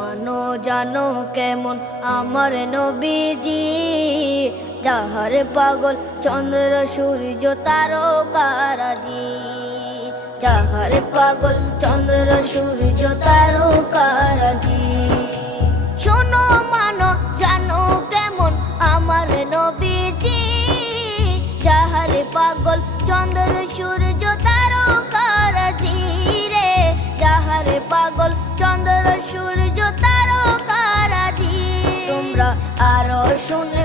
মানো জানো কেমন আমার নবীজি, যাহার পাগল চন্দ্র সূর্য তারকারাজি, যাহার পাগল চন্দ্র সূর্য তারকারাজি। শোনো মানো জানো কেমন আমার নবীজি, যাহার পাগল চন্দ্র সূর্য তারকারাজি রে, যাহার পাগল চন্দ্র সূর্য তারকারাজি। তোমরা আরো শুনে